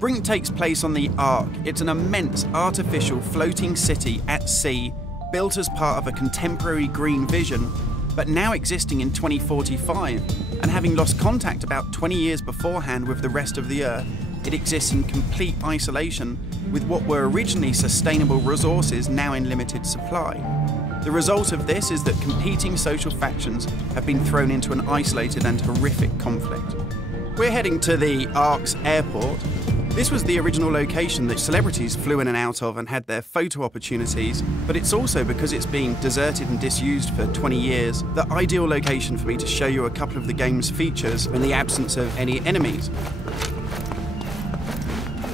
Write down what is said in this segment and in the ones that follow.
Brink takes place on the Ark. It's an immense artificial floating city at sea, built as part of a contemporary green vision, but now existing in 2045, and having lost contact about 20 years beforehand with the rest of the Earth, it exists in complete isolation, with what were originally sustainable resources now in limited supply. The result of this is that competing social factions have been thrown into an isolated and horrific conflict. We're heading to the Ark's airport. This was the original location that celebrities flew in and out of and had their photo opportunities, but it's also, because it's been deserted and disused for 20 years, the ideal location for me to show you a couple of the game's features in the absence of any enemies.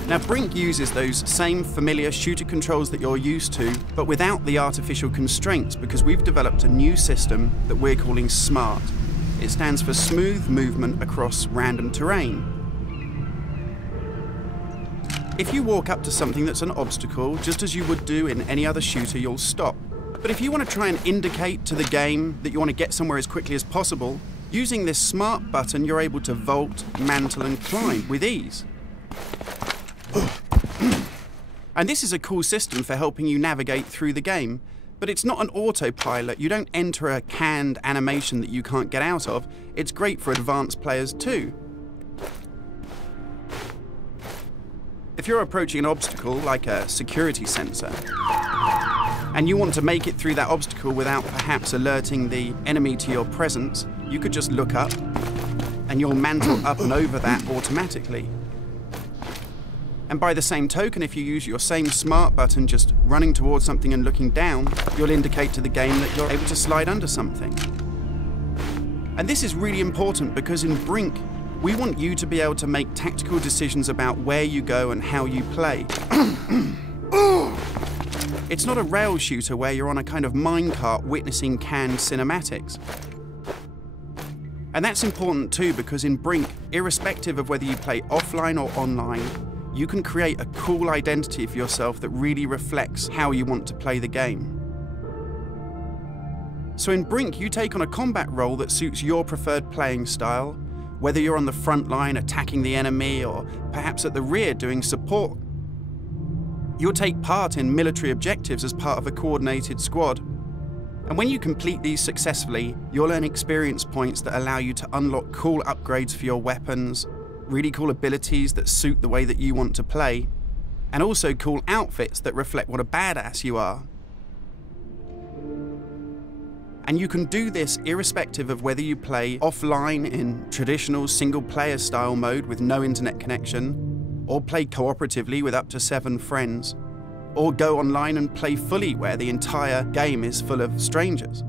Now, Brink uses those same familiar shooter controls that you're used to, but without the artificial constraints, because we've developed a new system that we're calling SMART. It stands for Smooth Movement Across Random Terrain. If you walk up to something that's an obstacle, just as you would do in any other shooter, you'll stop. But if you want to try and indicate to the game that you want to get somewhere as quickly as possible, using this SMART button, you're able to vault, mantle, and climb with ease. And this is a cool system for helping you navigate through the game, but it's not an autopilot. You don't enter a canned animation that you can't get out of. It's great for advanced players too. If you're approaching an obstacle, like a security sensor, and you want to make it through that obstacle without perhaps alerting the enemy to your presence, you could just look up, and you'll mantle up and over that automatically. And by the same token, if you use your same SMART button just running towards something and looking down, you'll indicate to the game that you're able to slide under something. And this is really important because in Brink, we want you to be able to make tactical decisions about where you go and how you play. It's not a rail shooter where you're on a kind of minecart witnessing canned cinematics. And that's important too, because in Brink, irrespective of whether you play offline or online, you can create a cool identity for yourself that really reflects how you want to play the game. So in Brink, you take on a combat role that suits your preferred playing style, whether you're on the front line attacking the enemy or perhaps at the rear doing support. You'll take part in military objectives as part of a coordinated squad. And when you complete these successfully, you'll earn experience points that allow you to unlock cool upgrades for your weapons, really cool abilities that suit the way that you want to play, and also cool outfits that reflect what a badass you are. And you can do this irrespective of whether you play offline in traditional single-player style mode with no internet connection, or play cooperatively with up to 7 friends, or go online and play fully where the entire game is full of strangers.